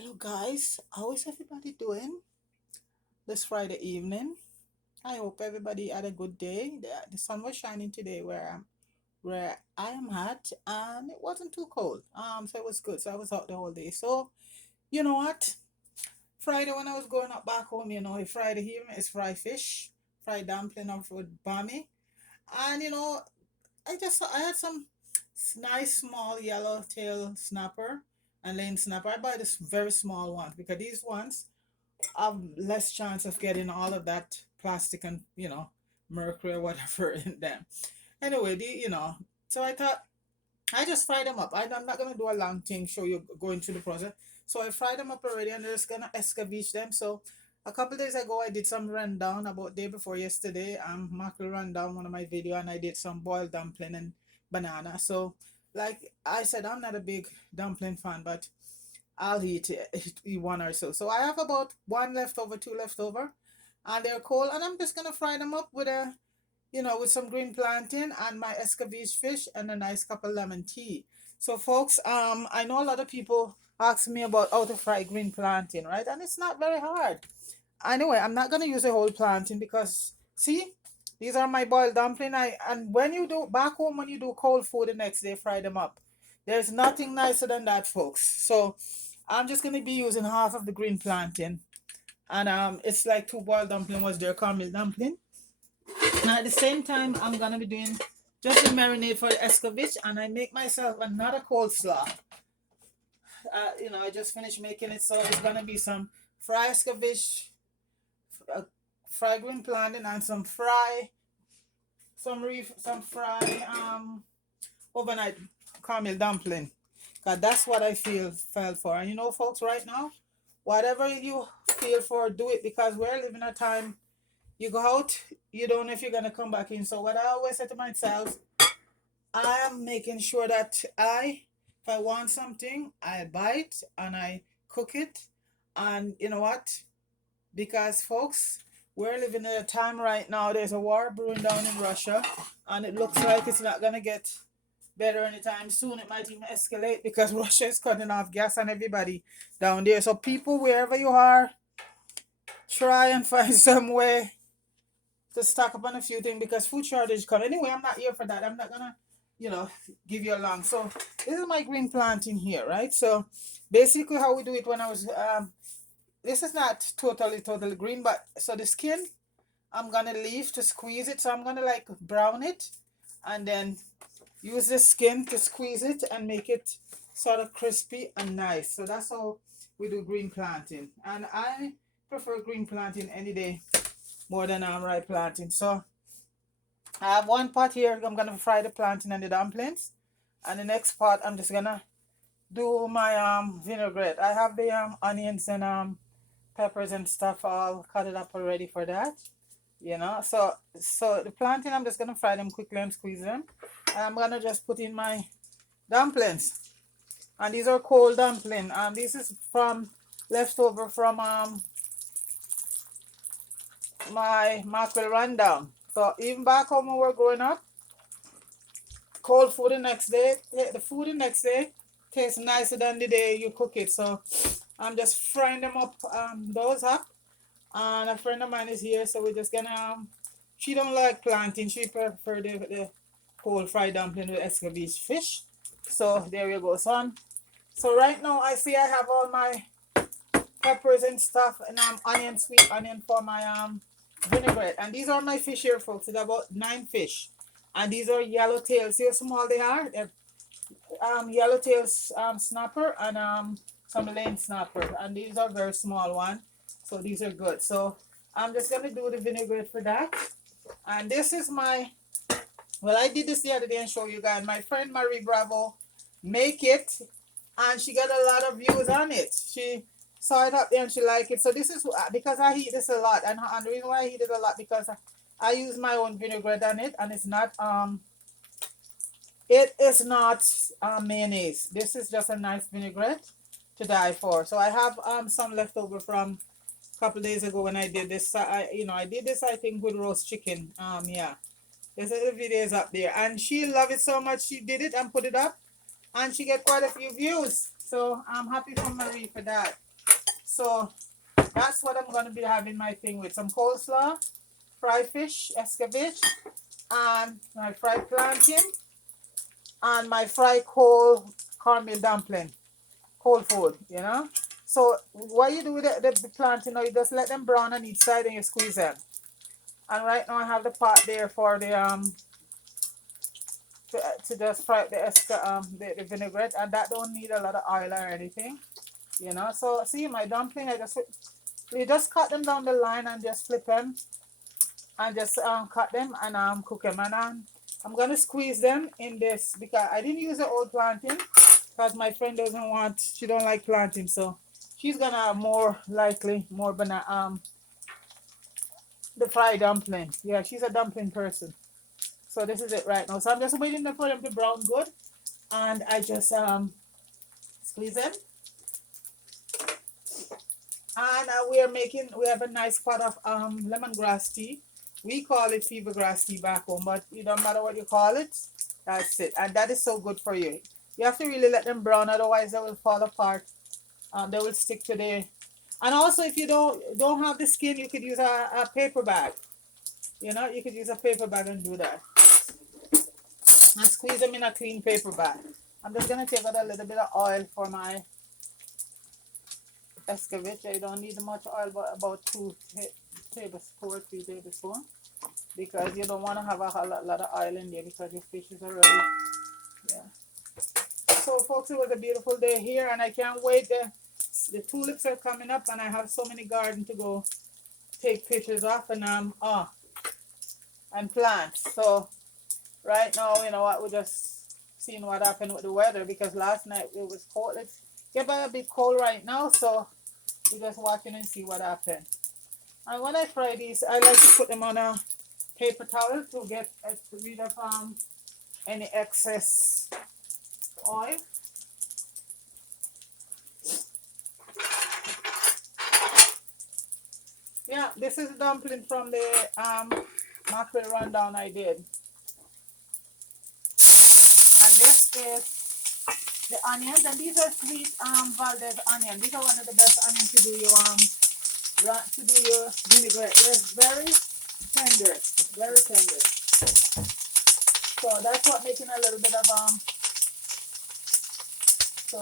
Hello guys, how is everybody doing this Friday evening? I hope everybody had a good day. The sun was shining today where I am at, and it wasn't too cold. So it was good. So I was out the whole day. So you know what? Friday when I was going up back home, Friday here is fried fish, fried dumpling of with bami, and I had some nice small yellow tail snapper and lane snapper. I buy this very small one because these ones have less chance of getting all of that plastic and mercury or whatever in them. Anyway, so I thought I just fry them up. I'm not gonna do a long thing, show you going through the process. So I fried them up already, and I'm just gonna escabeche them. So a couple days ago, I did some rundown about day before yesterday. Mackerel rundown one of my video, and I did some boiled dumpling and banana. So like I said, I'm not a big dumpling fan, but I'll eat one or so. So I have about one left over, two left over, and they're cold. And I'm just gonna fry them up with with some green plantain and my escabeche fish and a nice cup of lemon tea. So folks, I know a lot of people ask me about how to fry green plantain, right? And it's not very hard. Anyway, I'm not gonna use a whole plantain because see, these are my boiled dumpling. And when you do back home when you do cold food the next day, fry them up. There's nothing nicer than that, folks. So I'm just gonna be using half of the green plantain. And it's like two boiled dumpling was there, caramel dumpling. And at the same time, I'm gonna be doing just the marinade for the escovitch, and I make myself another coleslaw. I just finished making it, so it's gonna be some fried escovitch, uh, fried green plantain, and some fry overnight caramel dumpling. Cause that's what I fell for. And folks, right now, whatever you feel for, do it because we're living a time you go out, you don't know if you're gonna come back in. So what I always say to myself, I am making sure that if I want something, I buy it and I cook it. And you know what? Because folks, we're living in a time right now. There's a war brewing down in Russia, and it looks like it's not gonna get better anytime soon. It might even escalate because Russia is cutting off gas on everybody down there. So people, wherever you are, try and find some way to stock up on a few things because food shortage come. Anyway, I'm not here for that. I'm not gonna, you know, give you a long. So this is my green planting here, right? So basically how we do it when I was this is not totally green, but so the skin I'm gonna leave to squeeze it. So I'm gonna like brown it and then use the skin to squeeze it and make it sort of crispy and nice. So that's how we do green planting. And I prefer green planting any day more than ripe planting. So I have one pot here. I'm gonna fry the plantain and the dumplings, and the next pot I'm just gonna do my vinaigrette. I have the onions and peppers and stuff all cut it up already for that. So the plantain I'm just gonna fry them quickly and squeeze them. And I'm gonna just put in my dumplings, and these are cold dumpling. This is from leftover from my mackerel rundown. So even back home when we were growing up, cold food the next day, the food the next day tastes nicer than the day you cook it. So I'm just frying them up, those up. And a friend of mine is here, so we're just gonna. She don't like plantain. She prefer the cold fried dumpling with escabeche fish. So there we go, son. So right now I see I have all my peppers and stuff, and onion, sweet onion for my vinaigrette. And these are my fish here, folks. It's about 9 fish, and these are yellowtail. See how small they are? They're yellowtail snapper and some lane snapper, and these are very small one. So these are good. So I'm just gonna do the vinaigrette for that. And this is my I did this the other day and show you guys. My friend Marie Bravo make it, and she got a lot of views on it. She saw it up there and she liked it. So this is because I heat this a lot, and the reason why I heat it a lot because I use my own vinaigrette on it, and it is not mayonnaise. This is just a nice vinaigrette to die for. So I have some left over from a couple days ago when I did this. I did this I think with roast chicken. Yeah. This is the videos up there, and she loved it so much she did it and put it up, and she get quite a few views. So I'm happy for Marie for that. So that's what I'm gonna be having my thing with some coleslaw, fried fish, escovitch, and my fried plantain, and my fried cornmeal dumpling, cold food, you know. So what you do with the plantain, you just let them brown on each side and you squeeze them. And right now I have the pot there for the to just fry the vinaigrette, and that don't need a lot of oil or anything, you know. So see my dumpling, we just cut them down the line and just flip them and just cut them and cook them, and I'm gonna squeeze them in this because I didn't use the old plantain because my friend doesn't want, she don't like plantain, so she's gonna have more likely more banana the fried dumpling. Yeah, she's a dumpling person. So this is it right now. So I'm just waiting for them to brown good, and I just squeeze them, and we have a nice pot of lemongrass tea. We call it fever grass tea back home, but it don't matter what you call it. That's it, and that is so good for you. You have to really let them brown, otherwise they will fall apart. They will stick to the. And also, if you don't have the skin, you could use a paper bag. You know, you could use a paper bag and do that, and squeeze them in a clean paper bag. I'm just gonna take out a little bit of oil for my escovitch. I don't need much oil, but about 2 tablespoons, 3 tablespoons, because you don't want to have a lot of oil in there because your fish is already, yeah. So folks, it was a beautiful day here, and I can't wait. The tulips are coming up, and I have so many gardens to go take pictures of, and plants. So right now, you know what, we're just seeing what happened with the weather, because last night it was cold. It's getting a bit cold right now, so we're just watching and see what happened. And when I fry these, I like to put them on a paper towel to get rid of any excess oil. Yeah, this is dumpling from the mackerel rundown I did. And this is the onions, and these are sweet Valdez onion. These are one of the best onions to do your vinaigrette. They're very tender, very tender. So that's what making a little bit of So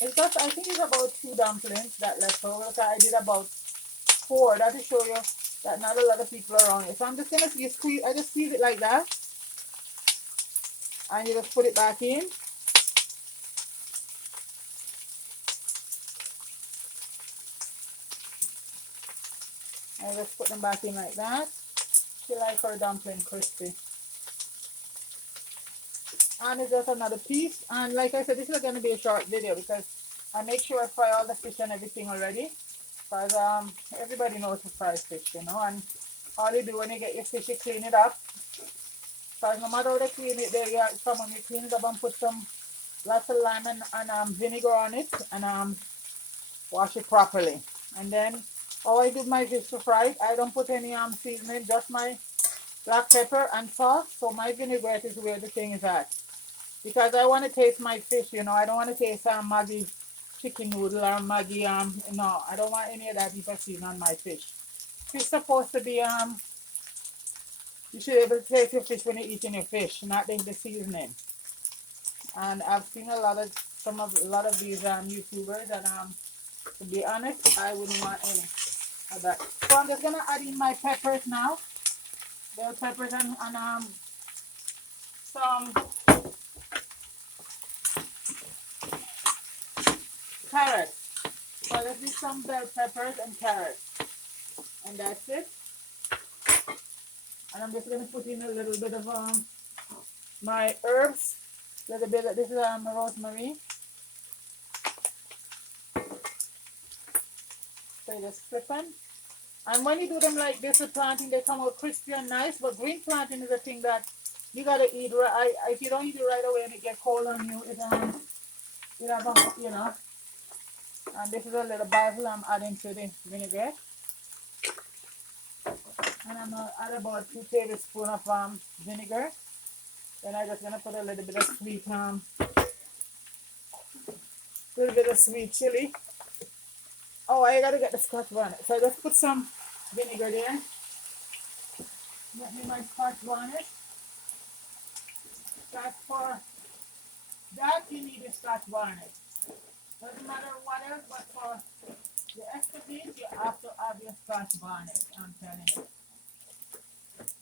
it's just, I think it's about 2 dumplings that left over. So I did about 4. That to show you that not a lot of people are around it. So I'm just gonna squeeze. I just squeeze it like that, and you just put it back in. I just put them back in like that. She like her dumpling crispy. And it's just another piece. And like I said, this is going to be a short video because I make sure I fry all the fish and everything already. Because everybody knows to fry fish, you know. And all you do when you get your fish, you clean it up. Because no matter how they clean it, someone you clean it up and put some lots of lime and vinegar on it, and wash it properly. And then how I do my fish to fry it, I don't put any seasoning, just my black pepper and salt. So my vinaigrette is where the thing is at. Because I want to taste my fish, you know. I don't want to taste Maggi chicken noodle or Maggi no, I don't want any of that if I see on my fish. Fish supposed to be you should be able to taste your fish when you're eating your fish, not the seasoning. And I've seen a lot of these YouTubers, and to be honest, I wouldn't want any of that. So I'm just gonna add in my peppers now. Bell peppers and some carrots. So let's do some bell peppers and carrots, and that's it. And I'm just gonna put in a little bit of my herbs. A little bit of this is rosemary. So you just flip them. And when you do them like this with plantain, they come out crispy and nice. But green plantain is a thing that you gotta eat right. If you don't eat it right away and it get cold on you, it you know. And this is a little basil I'm adding to the vinaigrette. And I'm gonna add about 2 tablespoons of vinegar. Then I'm just gonna put a little bit of sweet chili. Oh, I gotta get the Scotch bonnet. So I just put some vinegar there. Get me my Scotch bonnet. That's for that you need a Scotch bonnet. Doesn't matter what else, but for the extra meat, you have to have your Scotch bonnet. I'm telling you.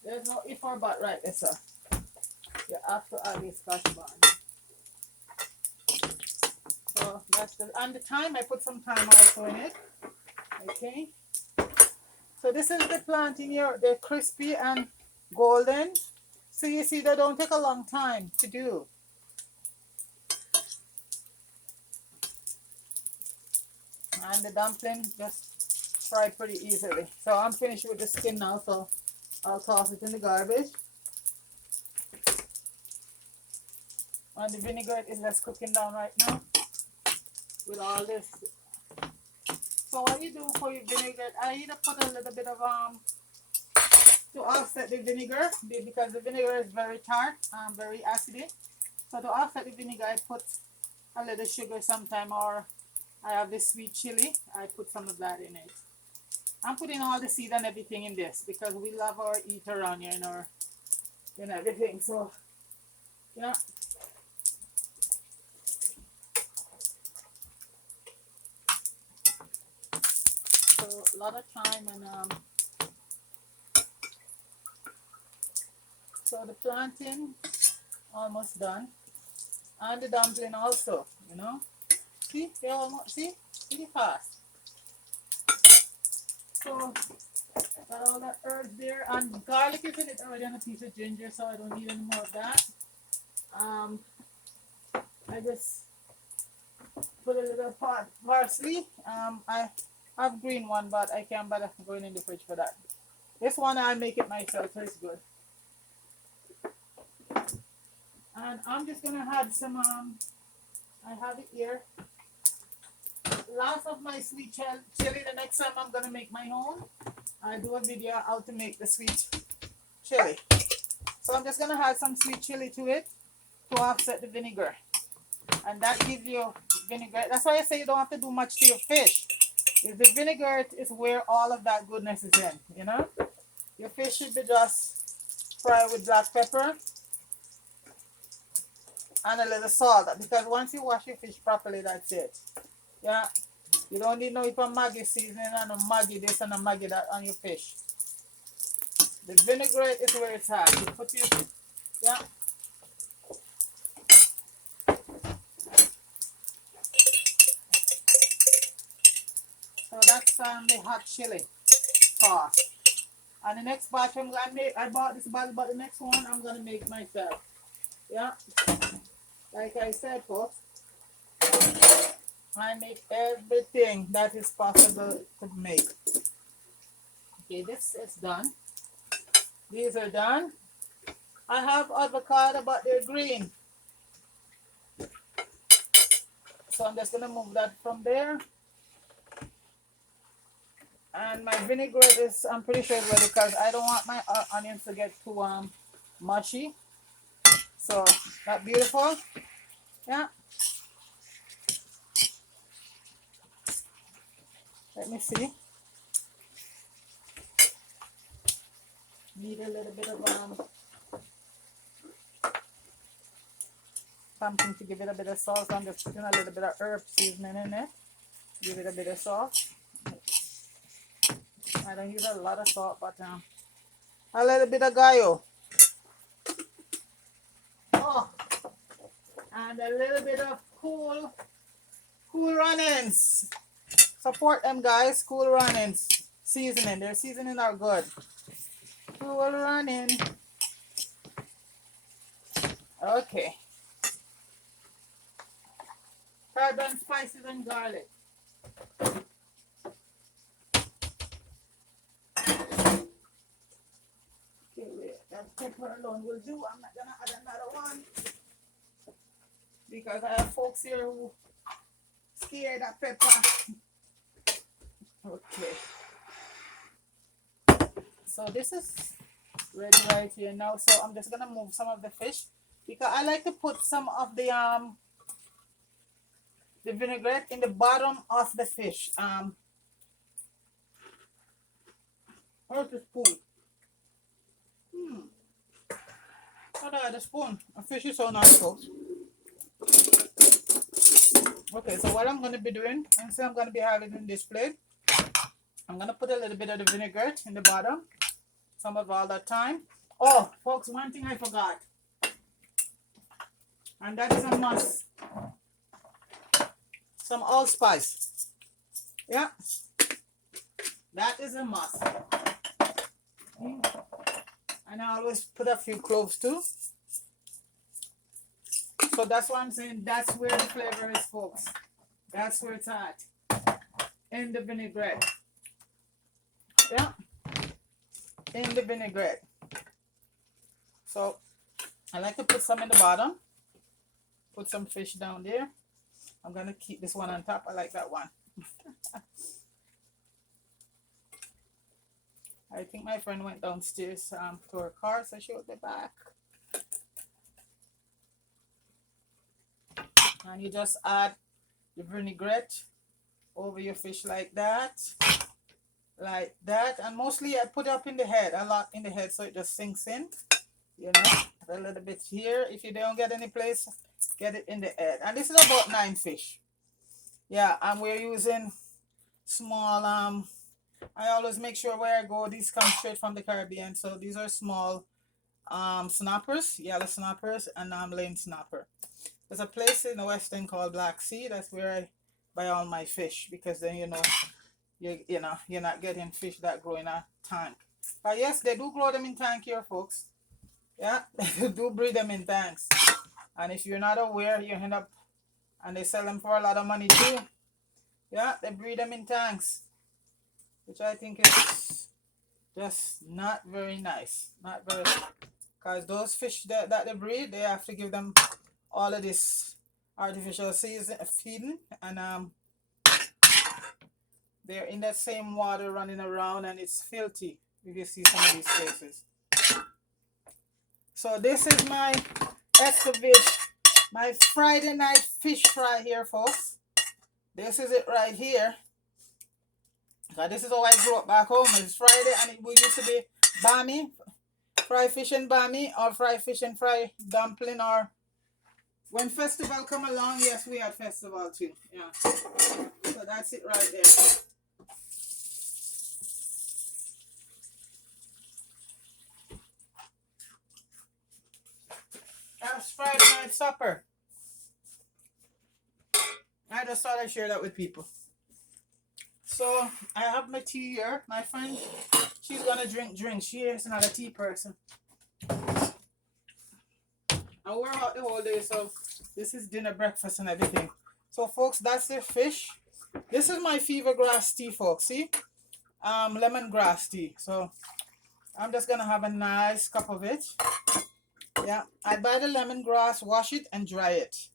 There's no if or but right there, sir. You have to have your Scotch bonnet. So that's the and the thyme. I put some thyme also in it. Okay. So this is the planting here. They're crispy and golden. So you see, they don't take a long time to do. And the dumpling just fry pretty easily. So I'm finished with the skin now, so I'll toss it in the garbage. And the vinaigrette is just cooking down right now with all this. So what you do for your vinaigrette, I either put a little bit of to offset the vinegar because the vinegar is very tart, very acidic. So to offset the vinegar, I put a little sugar sometime, or I have the sweet chili. I put some of that in it. I'm putting all the seed and everything in this because we love our eat around here and our everything. So yeah. So a lot of time and so the planting almost done. And the dumpling also, See, they almost see pretty fast. So got all that herbs there and garlic is in it already and a piece of ginger, so I don't need any more of that. I just put a little parsley. I have green one, but I can't bother going in the fridge for that. This one I make it myself, so it's good. And I'm just gonna add some. I have it here. Lots of my sweet chili. The next time I'm gonna make my own, I do a video how to make the sweet chili. So I'm just gonna add some sweet chili to it to offset the vinegar, and that gives you vinegar. That's why I say you don't have to do much to your fish. Is the vinegar is where all of that goodness is in. Your fish should be just fried with black pepper and a little salt, because once you wash your fish properly, that's it. Yeah, you don't need no Maggi seasoning and a Maggi this and a Maggi that on your fish. The vinaigrette is where it's at. You put your, yeah. So that's the hot chili sauce. And the next batch I'm gonna make, I bought this bottle, but the next one I'm gonna make myself. Yeah, like I said, folks, I make everything that is possible to make. Okay, this is done. These are done. I have avocado, but they're green. So I'm just gonna move that from there. And my vinaigrette is, I'm pretty sure it's ready because I don't want my onions to get too mushy. So that beautiful. Yeah. Let me see. Need a little bit of something to give it a bit of sauce. I'm just putting a little bit of herb seasoning in it. Give it a bit of salt. I don't use a lot of salt, but a little bit of gallo. Oh, and a little bit of cool runnings. Support them, guys. Cool runnings. Seasoning. Their seasoning are good. Cool running. Okay. Cardamom, spices, and garlic. Okay, wait. That pepper alone will do. I'm not gonna add another one because I have folks here who scared of pepper. Okay. So this is ready right here now. So I'm just gonna move some of the fish because I like to put some of the vinaigrette in the bottom of the fish. Where's the spoon? Hmm. How do I have the spoon? A fish is so nice, folks. Okay, so what I'm going to be doing, and so I'm going to be having in this plate, I'm going to put a little bit of the vinaigrette in the bottom. Some of all that time. Oh, folks, one thing I forgot. And that is a must. Some allspice. Yeah, that is a must. And I always put a few cloves too. So that's what I'm saying. That's where the flavor is, folks. That's where it's at. In the vinaigrette. Yeah. In the vinaigrette. So I like to put some in the bottom. Put some fish down there. I'm going to keep this one on top. I like that one. I think my friend went downstairs to her car, so she'll be back. And you just add the vinaigrette over your fish like that. Like that. And mostly I put it up in the head, a lot in the head, so it just sinks in. You know, a little bit here. If you don't get any place, get it in the head. And this is about 9 fish. Yeah, and we're using small, I always make sure where I go, these come straight from the Caribbean. So these are small snappers, yellow snappers, and lane snapper. There's a place in the West End called Black Sea. That's where I buy all my fish, because then you're not getting fish that grow in a tank. But yes, they do grow them in tank here, folks. Yeah, they do breed them in tanks. And if you're not aware, you end up, and they sell them for a lot of money too. Yeah, they breed them in tanks, which I think is just not very nice. Not very, because those fish that they breed, they have to give them all of this artificial feeding, and they're in that same water running around, and it's filthy if you see some of these places. So this is my escovitch, my Friday night fish fry here, folks. This is it right here. This is how I grew up back home. It's Friday, and it used to be bami, fry fish and bami, or fry fish and fry dumpling, or when festival come along, yes, we had festival too. Yeah. So that's it right there. That's Friday night supper. I just thought I'd share that with people. So I have my tea here. My friend, she's gonna drink. She is not a tea person. And we're out the whole day, so this is dinner, breakfast, and everything. So folks, that's the fish. This is my fever grass tea, folks. See? Lemongrass tea. So I'm just gonna have a nice cup of it. Yeah, I buy the lemongrass, wash it, and dry it.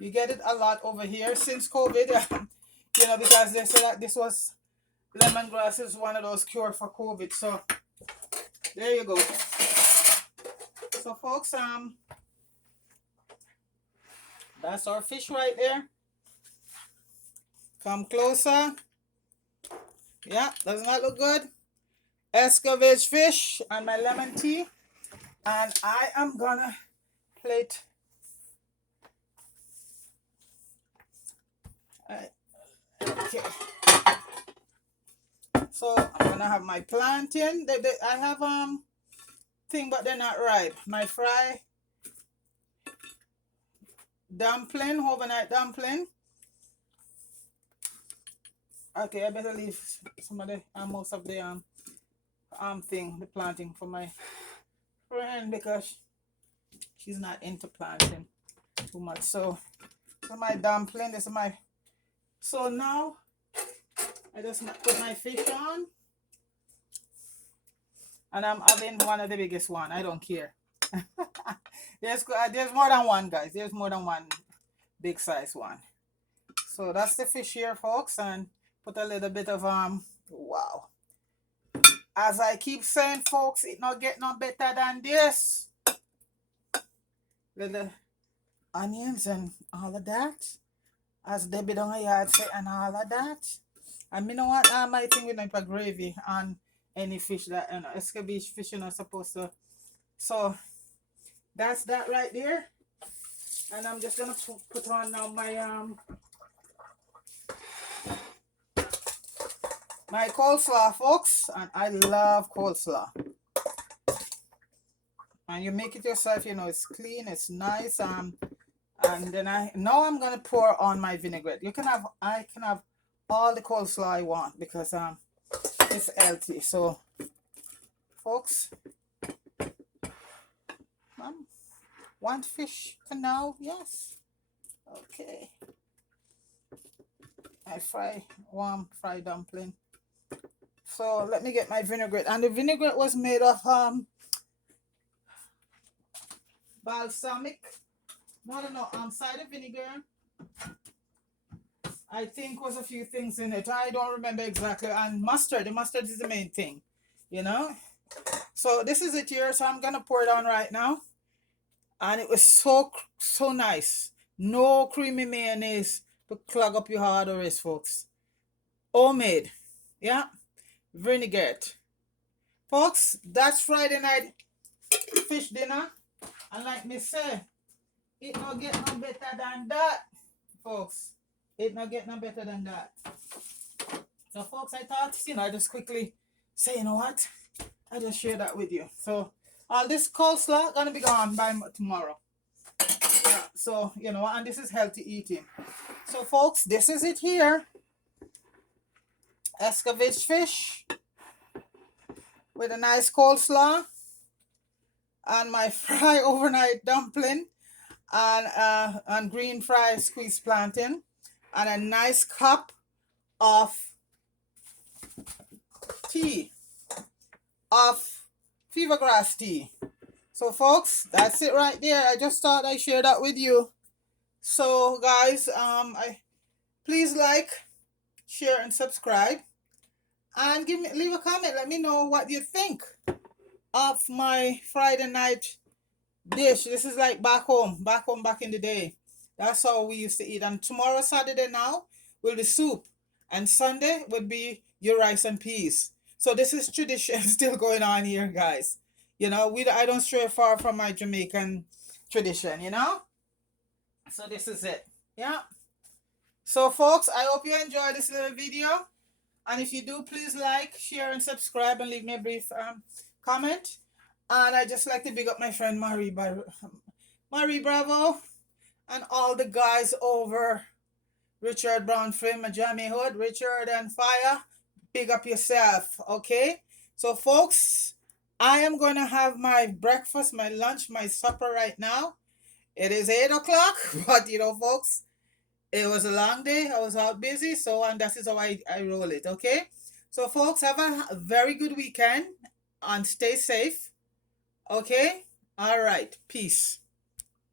You get it a lot over here since COVID, because they say that this was lemongrass is one of those cure for COVID. So there you go. So folks, that's our fish right there. Come closer. Yeah, doesn't that look good? Escovitch fish and my lemon tea. And I am gonna plate. Okay. So I'm gonna have my plantain. I have thing, but they're not ripe. My fry dumpling, overnight dumpling. Okay, I better leave some of the most of the thing, the planting for my friend, because she's not into planting too much. So my dumpling, this is my. So now I just put my fish on, and I'm having one of the biggest one. I don't care. there's more than one, guys. There's more than one big size one. So that's the fish here, folks, and put a little bit of wow. As I keep saying, folks, it not get no better than this. Little onions and all of that. As Debbie down a yard say, and all of that. And you know what? I might think with like a gravy and any fish that escabeche fish you're not supposed to. So that's that right there. And I'm just gonna put on now my coleslaw, folks. And I love coleslaw. And you make it yourself, you know, it's clean, it's nice. And then I'm gonna pour on my vinaigrette. I can have all the coleslaw I want because it's healthy. So folks, one fish for now, yes. Okay. Warm fried dumpling. So let me get my vinaigrette. And the vinaigrette was made of balsamic, no, cider vinegar. I think was a few things in it. I don't remember exactly. And mustard. The mustard is the main thing, you know. So this is it here. So I'm gonna pour it on right now. And it was so nice. No creamy mayonnaise to clog up your hard or wrist, folks. Homemade, yeah. Vinaigrette, folks. That's Friday night fish dinner. And like me say, it no get no better than that, folks. It no get no better than that. So folks, I thought, I just quickly say, you know what? I just share that with you. So all this coleslaw gonna be gone by tomorrow. Yeah, so and this is healthy eating. So folks, this is it here. Escabeche fish with a nice coleslaw and my fry overnight dumpling and green fry squeezed plantain and a nice cup of tea, of fever grass tea. So folks, that's it right there. I just thought I share that with you. So guys, please like, share and subscribe, and leave a comment. Let me know what you think of my Friday night dish. This is like back home back in the day. That's how we used to eat. And tomorrow, Saturday now, will be soup, and Sunday would be your rice and peas. So this is tradition still going on here, guys. I don't stray far from my Jamaican tradition. So this is it. Yeah. So folks, I hope you enjoyed this little video. And if you do, please like, share, and subscribe, and leave me a brief comment. And I just like to big up my friend Marie Bravo, and all the guys over Richard Brown Frame and Jamie Hood, Richard and Fire. Big up yourself, okay? So folks, I am going to have my breakfast, my lunch, my supper right now. It is 8 o'clock, but folks, it was a long day. I was out busy, and that is how I roll it, okay? So folks, have a very good weekend and stay safe, okay? All right, peace.